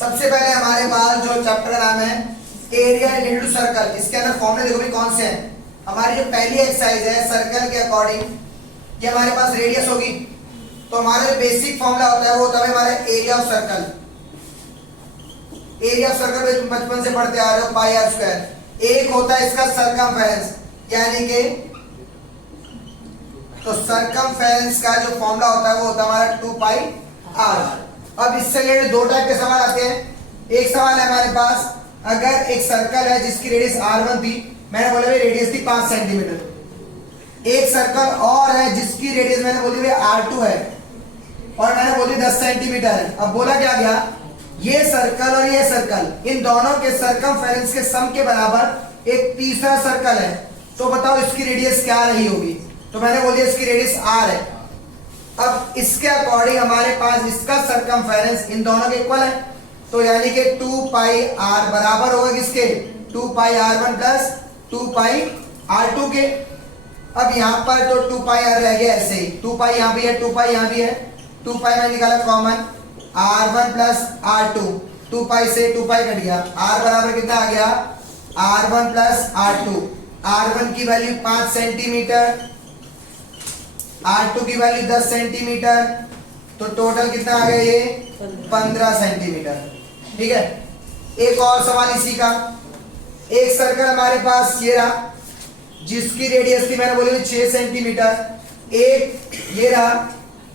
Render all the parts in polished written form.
सबसे पहले हमारे पास जो चैप्टर का नाम है एरिया रिलेटेड टू सर्कल, इसके अंदर फॉर्मूले देखो भी कौन से हैं। हमारी जो पहली एक्सरसाइज है सर्कल के अकॉर्डिंग, ये हमारे पास रेडियस होगी, तो हमारा जो बेसिक फॉर्मूला होता है वो होता है हमारा area of circle. Area of circle बचपन से पढ़ते आ रहे हो, पाई आर स्क्वायर। एक होता है इसका सरकमफेरेंस, यानी कि तो सरकमफेरेंस का जो फॉर्मूला होता है वो होता है हमारा 2 पाई आर। अब इससे रिलेटेड दो टाइप के सवाल आते हैं। एक सवाल है हमारे पास, अगर एक सर्कल है जिसकी रेडियस r1 थी, मैंने बोला भाई रेडियस थी 5 सेंटीमीटर। एक सर्कल और है जिसकी रेडियस मैंने बोली भाई r2 है और मैंने बोली 10 सेंटीमीटर है। अब बोला क्या गया, ये सर्कल और ये सर्कल, इन दोनों के सरकमफेरेंस के सम के बराबर एक तीसरा सर्कल है, तो बताओ इसकी रेडियस क्या रही होगी। तो मैंने बोली इसकी रेडियस r है। अब इसके अकॉर्डिंग हमारे पास इसका सरकमफेरेंस इन दोनों के इक्वल है, तो यानी कि 2 पाई r बराबर होगा किसके, 2 पाई r1 प्लस 2 पाई r2 के। अब यहाँ पर तो 2 पाई r रह गया ऐसे ही, 2 पाई यहाँ भी है, 2 पाई यहाँ भी है, 2 पाई मैंने निकाला कॉमन, r1 प्लस r2, 2 पाई से 2 पाई कट गया, r बराबर कितना आ गया, r1 प्लस r2। r1 की वैल्यू 5 सेंटीमीटर, r2 की वैल्यू 10 सेंटीमीटर, तो टोटल कितना आ गया ये 15 सेंटीमीटर। ठीक है, एक और सवाल इसी का। एक सर्कल हमारे पास ये रहा जिसकी रेडियस थी मैंने बोली 6 सेंटीमीटर। एक ये रहा,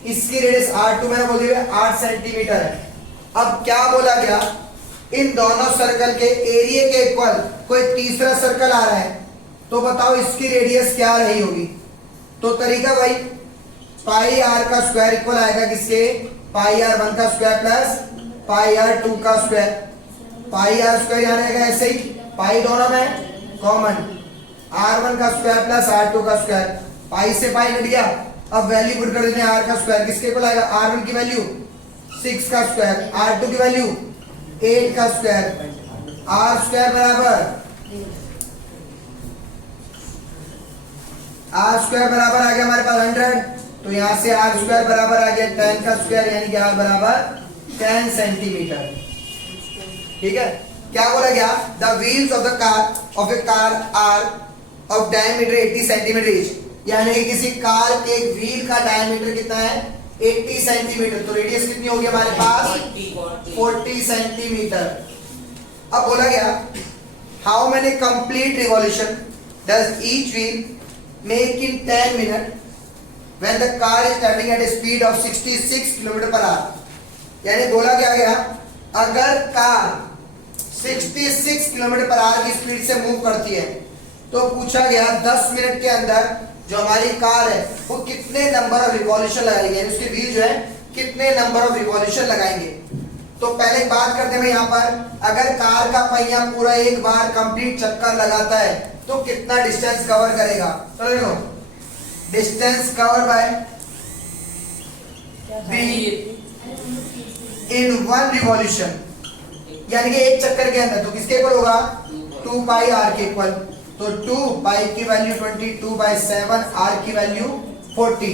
इसकी रेडियस r2 मैंने बोली 8 सेंटीमीटर है। अब क्या बोला गया, इन दोनों सर्कल के एरिया के इक्वल कोई तीसरा सर्कल आ रहा है, तो बताओ इसकी रेडियस क्या रही होगी। तो तरीका भाई, पाई r का स्क्वायर इक्वल आएगा किसके, पाई r1 का स्क्वायर प्लस पाई r2 का स्क्वायर। पाई r स्क्वायर यहाँ रहेगा ऐसे ही, पाई दोनों में कॉमन, r1 का स्क्वायर प्लस r2 का स्क्वायर, पाई से पाई कट गया। अब वैल्यू पुट कर देते हैं, r का स्क्वायर किसके इक्वल आएगा, r1 की वैल्यू 6 का स्क्वायर, r2 की वैल्यू 8 का स्क्वायर, r स्क्वायर बराबर r स्क्वायर बराबर आ गया हमारे पास 100, तो यहां से r स्क्वायर बराबर आ गया 10 का स्क्वायर, यानी कि r बराबर 10 सेंटीमीटर। ठीक है, क्या बोला गया, the wheels of a car are of diameter 80 centimetre each, यानी कि किसी कार के एक व्हील का डायमीटर कितना है 80 सेंटीमीटर, तो रेडियस कितनी होगी हमारे पास 40 सेंटीमीटर। अब बोला गया, how many complete revolution does each wheel make in 10 minutes when the car is traveling at a speed of 66 km per hour। यानी बोला क्या गया, अगर कार 66 km पर आवर की स्पीड से मूव करती है, तो पूछा गया 10 मिनट के अंदर जो हमारी कार है वो कितने नंबर ऑफ रिवॉल्यूशन लगाएंगे, उसके व्हील जो है कितने नंबर ऑफ रिवॉल्यूशन लगाएंगे। तो पहले एक बात करते हैं यहाँ पर, अगर कार का पहिया पूरा एक बार कंप्लीट चक्कर लगाता है तो कितना डिस्टेंस कवर करेगा। तो देखो, distance cover by in 1 revolution, यानी कि एक चक्कर के अंदर, तो किसके इक्वल होगा 2 पाई r के इक्वल, तो 2 पाई की वैल्यू 22/7, r की वैल्यू 40।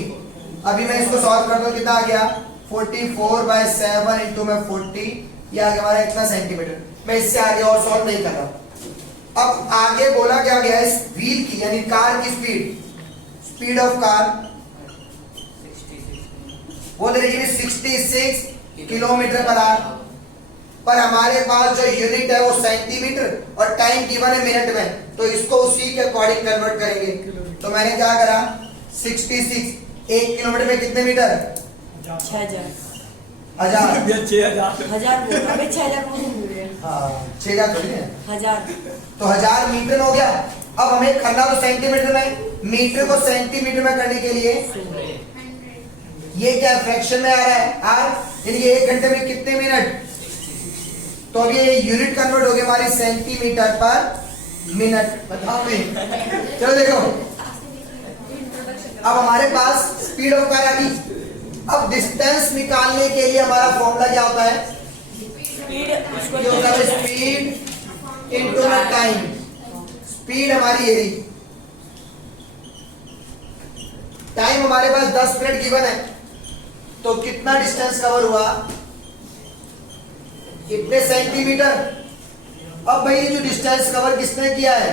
अभी मैं इसको सॉल्व करता हूँ, कितना आ गया 44/7 इंटू में 40, ये आ गया हमारा इतना सेंटीमीटर। मैं इससे आगे और सॉल्व नहीं कर रहा। अब आगे बोला क्या गया, इस व्हील की यानी कार की स्पीड ऑफ कार वो दे रही 66 किलोमीटर पर आवर, पर हमारे पास जो यूनिट है वो सेंटीमीटर और टाइम गिवन है मिनट में, तो इसको उसी के अकॉर्डिंग कन्वर्ट करेंगे। तो मैंने क्या करा, 66 1 किलोमीटर में कितने मीटर, 6000 6000 तो 1000 मीटर हो गया। अब हमें करना तो सेंटीमीटर में, मीटर को सेंटीमीटर में करने के लिए ये क्या फ्रैक्शन में आ रहा है आर, यानी कि 1 घंटे में कितने मिनट, तो अब ये यूनिट कन्वर्ट हो गया हमारी सेंटीमीटर पर मिनट। बताओ भाई, चलो देखो, अब हमारे पास स्पीड ऑफ कार आ गई। अब डिस्टेंस निकालने के लिए हमारा फॉर्मूला क्या होता है, स्पीड इनटू टाइम। स्पीड हमारी ये रही, टाइम हमारे पास 10 मिनट गिवन है, तो कितना डिस्टेंस कवर हुआ, इतने सेंटीमीटर। अब भाई ये जो डिस्टेंस कवर किसने किया है?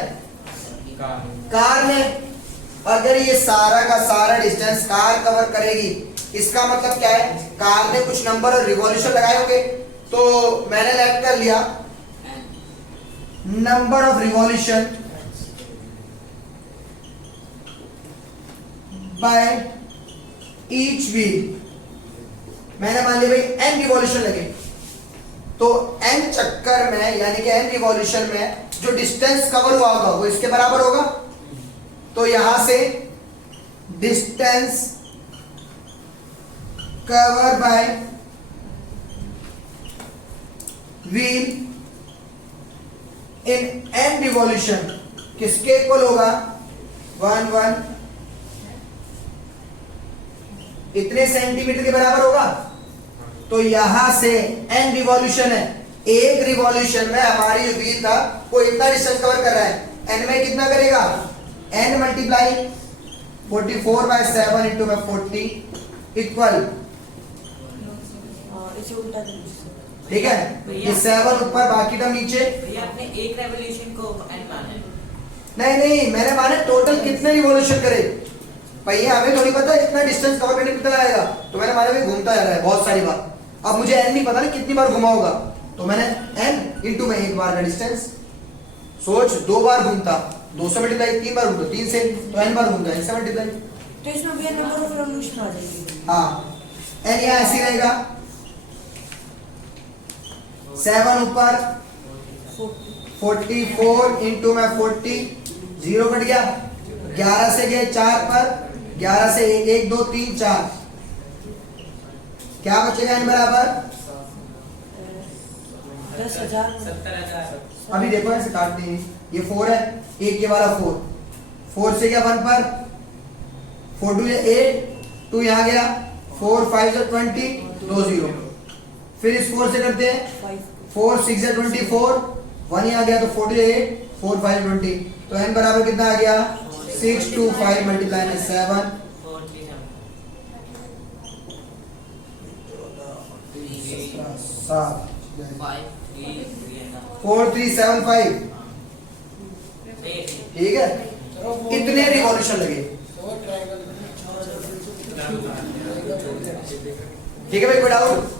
कार ने। अगर ये सारा का सारा डिस्टेंस कार कवर करेगी, इसका मतलब क्या है? कार ने कुछ नंबर और रिवॉल्यूशन लगाए होंगे, तो मैंने लेट कर लिया number of revolution by each wheel. मैंने मान लिया भाई n रिवॉल्यूशन लगे, तो n चक्कर में यानी कि n रिवॉल्यूशन में जो डिस्टेंस कवर हुआ होगा वो इसके बराबर होगा। तो यहां से distance cover by wheel in n revolution किसके इक्वल होगा? 1 1 इतने सेंटीमीटर के बराबर होगा। तो यहां से n रिवॉल्यूशन है, एक रिवॉल्यूशन में हमारी जो व्हील था वो इतना डिस्टेंस कवर कर रहा है। n में कितना करेगा? n मल्टीप्लाई 44 बाय 7 इंटू में 40 इक्वल, इसे उल्टा ठीक है? ये 7 ऊपर बाकी टर्म नीचे। भैया आपने एक रेवोल्यूशन को n माना है? नहीं, मैंने माना टोटल कितने रिवॉल्यूशन करे। भैया हमें थोड़ी पता है इतना डिस्टेंस कवर करने कितना लगेगा, तो मैंने माना भी घूमता जा रहा है बहुत सारी बार। अब मुझे n नहीं पता ना कितनी बार घुमा होगा, तो मैंने n इंटू में एक बार का डिस्टेंस। सोच, 2 बार घूमता 2 से मल्टीप्लाई, 3 बार घूमता 3 से, तो n बार घूमता n से मल्टीप्लाई। तो इसमें भैया नंबर ऑफ रेवोल्यूशन आ जाएगी। हाँ, n यहाँ ऐसे रहेगा, 7 ऊपर 44 इंटू में 40, 0 कट गया, 11 से गए 4 पर, 11 से 1 2 3 4, क्या बचेगा n बराबर? 10,000 70,000। अभी देखो ऐसे काटते हैं, ये 4 है, एक ये वाला 4 से गया 1 पर, 4 2 8, 2 यहाँ गया, 4 5 से 20, 2 0। फिर इस 4 से करते हैं, 4 6 से 24, 1 यहाँ गया तो 48, 4 5 20, तो n बराबर कितना आ गया? 6 2 5 मल्टीप्लाई में 7, 4375। ठीक है, इतने रिवॉल्यूशन लगे। ठीक है भाई, कोई डाउट?